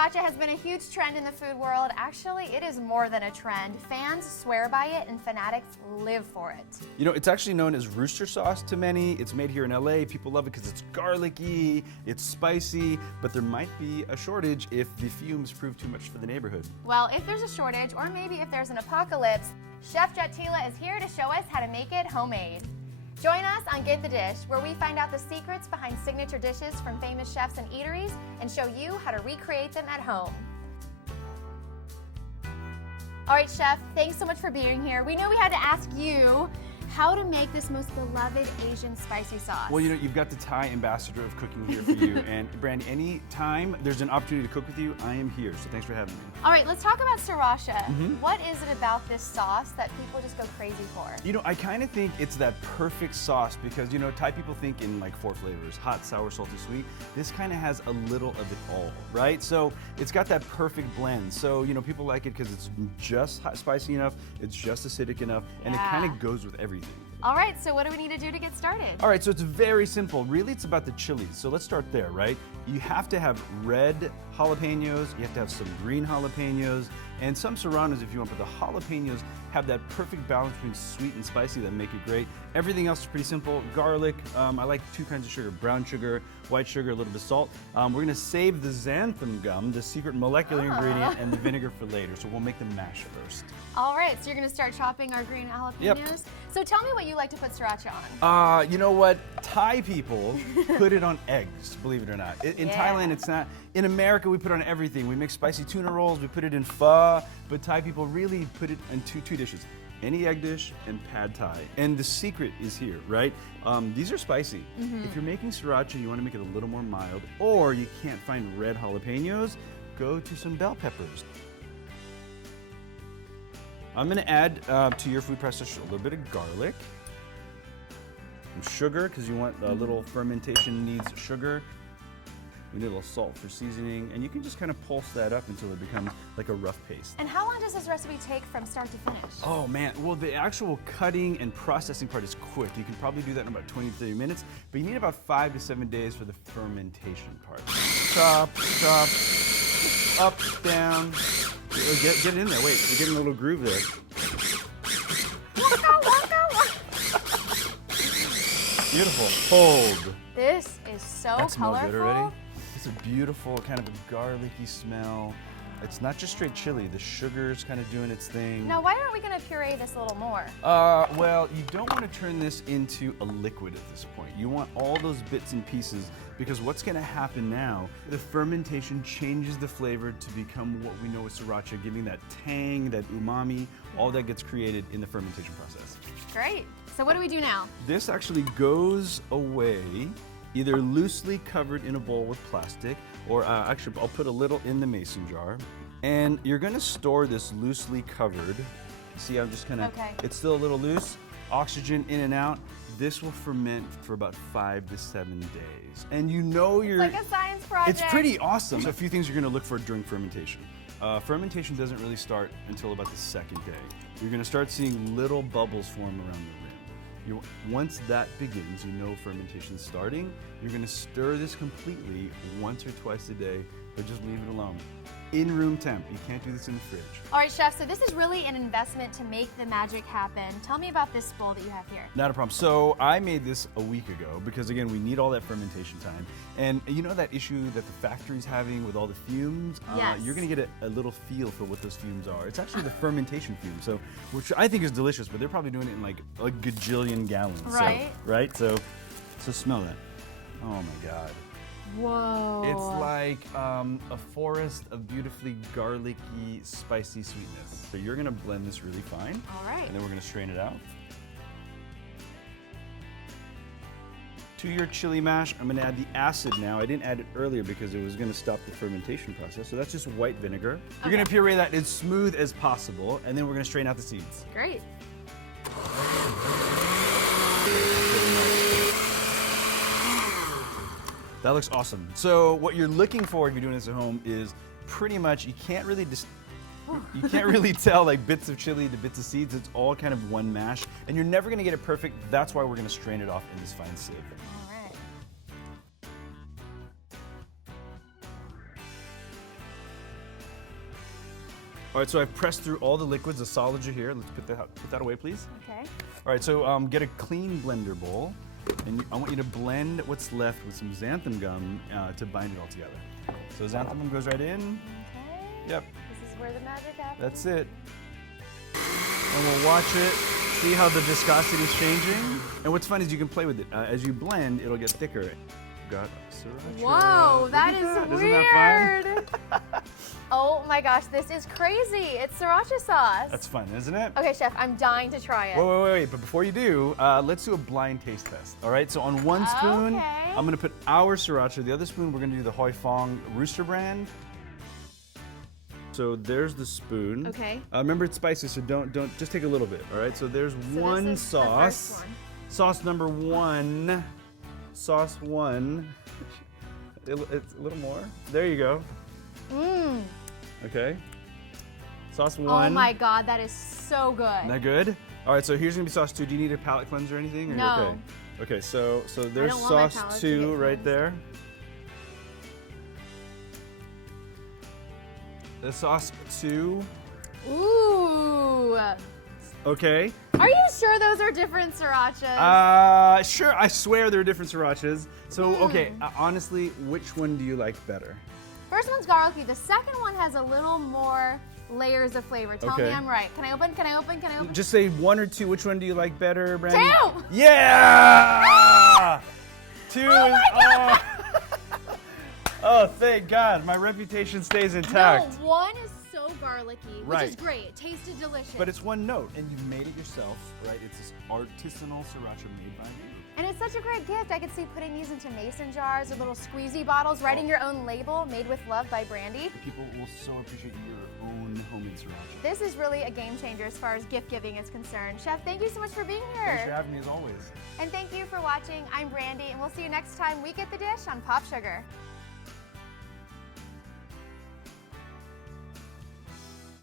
Sriracha has been a huge trend in the food world. Actually, it is more than a trend. Fans swear by it and fanatics live for it. You know, it's actually known as rooster sauce to many. It's made here in LA. People love it because it's garlicky, it's spicy, but there might be a shortage if the fumes prove too much for the neighborhood. Well, if there's a shortage, or maybe if there's an apocalypse, Chef Jatila is here to show us how to make it homemade. Join us on Get the Dish, where we find out the secrets behind signature dishes from famous chefs and eateries and show you how to recreate them at home. All right, Chef, thanks so much for being here. We knew we had to ask you how to make this most beloved Asian spicy sauce. Well, you know, you've got the Thai ambassador of cooking here for you. And Brandy, any time there's an opportunity to cook with you, I am here. So thanks for having me. All right, let's talk about Sriracha. What is it about this sauce that people just go crazy for? You know, I kind of think it's that perfect sauce because, you know, Thai people think in like 4 flavors: hot, sour, salty, sweet. This kind of has a little of it all, right? So it's got that perfect blend. So, you know, people like it because it's just hot, spicy enough, it's just acidic enough, and it kind of goes with everything. All right, so what do we need to do to get started? All right, so it's very simple. Really, it's about the chilies. So let's start there, right? You have to have red jalapenos, you have to have some green jalapenos, and some serranos if you want, but the jalapenos have that perfect balance between sweet and spicy that make it great. Everything else is pretty simple. Garlic, I like 2 kinds of sugar: brown sugar, white sugar, a little bit of salt. We're gonna save the xanthan gum, the secret molecular ingredient, and the vinegar for later, so we'll make the mash first. All right, so you're gonna start chopping our green jalapenos. Yep. So tell me what you like to put sriracha on. You know what? Thai people put it on eggs, believe it or not. In Thailand, it's not. In America, we put it on everything. We make spicy tuna rolls, we put it in pho, but Thai people really put it in two dishes: any egg dish and pad Thai. And the secret is here, right? These are spicy. If you're making sriracha, you want to make it a little more mild, or you can't find red jalapenos, go to some bell peppers. I'm gonna add to your food processor a little bit of garlic, some sugar, because you want a little fermentation needs sugar. We need a little salt for seasoning, and you can just kind of pulse that up until it becomes like a rough paste. And how long does this recipe take from start to finish? Oh man, well the actual cutting and processing part is quick. You can probably do that in about 20 to 30 minutes, but you need about 5 to 7 days for the fermentation part. Chop, chop, up, down. Get it in there. Wait, you're getting a little groove there. Beautiful. Hold. This is so That smells colorful. good already. It's a beautiful kind of a garlicky smell. It's not just straight chili. The sugar's kind of doing its thing. Now, why aren't we going to puree this a little more? Well, you don't want to turn this into a liquid at this point. You want all those bits and pieces, because what's going to happen now, the fermentation changes the flavor to become what we know as sriracha, giving that tang, that umami, all that gets created in the fermentation process. Great. So what do we do now? This actually goes away either loosely covered in a bowl with plastic, or actually I'll put a little in the mason jar. And you're gonna store this loosely covered. See, I'm just kind of, it's still a little loose. Oxygen in and out. This will ferment for about 5 to 7 days. And you know you're— It's like a science project. It's pretty awesome. So a few things you're gonna look for during fermentation. Fermentation doesn't really start until about the 2nd day. You're gonna start seeing little bubbles form around the rim. Once that begins, you know fermentation's starting. You're gonna stir this completely once or twice a day, but just leave it alone. In room temp. You can't do this in the fridge. All right, Chef, so this is really an investment to make the magic happen. Tell me about this bowl that you have here. Not a problem. So I made this a week ago because, again, we need all that fermentation time. And you know that issue that the factory's having with all the fumes? Yes. You're gonna get a little feel for what those fumes are. It's actually the fermentation fumes, so, which I think is delicious, but they're probably doing it in like a gajillion gallons. Right. So, right? So smell that. Oh my God. Whoa. It's like a forest of beautifully garlicky, spicy sweetness. So you're gonna blend this really fine. All right. And then we're gonna strain it out. To your chili mash, I'm gonna add the acid now. I didn't add it earlier because it was gonna stop the fermentation process. So that's just white vinegar. You're gonna puree that as smooth as possible, and then we're gonna strain out the seeds. Great. That looks awesome. So what you're looking for if you're doing this at home is pretty much, you can't really tell like bits of chili to bits of seeds. It's all kind of one mash, and you're never gonna get it perfect. That's why we're gonna strain it off in this fine sieve. All right. All right, so I've pressed through all the liquids. The solids are here. Let's put that away, please. Okay. All right, so get a clean blender bowl, and I want you to blend what's left with some xanthan gum to bind it all together. So xanthan gum goes right in. Okay. Yep. This is where the magic happens. That's it. And we'll watch it, see how the viscosity is changing. And what's fun is you can play with it. As you blend, it'll get thicker. Got sriracha. Whoa, that is weird. Isn't that fun? Oh my gosh, this is crazy. It's sriracha sauce. That's fun, isn't it? Okay, Chef, I'm dying to try it. Wait. But before you do, let's do a blind taste test. All right, so on one spoon, Okay. I'm gonna put our sriracha. The other spoon, we're gonna do the Hoi Fong Rooster brand. So there's the spoon. Okay. Remember it's spicy, so don't just take a little bit. All right. So there's one this is sauce. the first one. Sauce number one. Sauce one. It's a little more. There you go. Mmm. Okay. Sauce one. Oh my God, that is so good. Isn't that good? All right. So here's gonna be sauce two. Do you need a palate cleanser or anything? Or No. you're okay. Okay. So there's don't want my sauce palate to two get right cleansed. there. The sauce two. Ooh. Okay. Are you sure those are different srirachas? Sure. I swear there are different srirachas. So okay. Honestly, which one do you like better? First one's garlicky. The second one has a little more layers of flavor. Tell me Okay. I'm right. Can I open? Can I open? Can I open? Just say one or two. Which one do you like better, Brandy? Two! Yeah! Two. Oh my God! Oh, thank God. My reputation stays intact. No, one is so garlicky, which Right. is great. It tasted delicious. But it's one note, and you made it yourself, right? It's this artisanal sriracha made by me. And it's such a great gift. I could see putting these into mason jars or little squeezy bottles, writing your own label, made with love by Brandy. People will so appreciate your own homemade sriracha. This is really a game changer as far as gift giving is concerned. Chef, thank you so much for being here. Thanks for having me as always. And thank you for watching. I'm Brandy, and we'll see you next time we get the dish on Pop Sugar.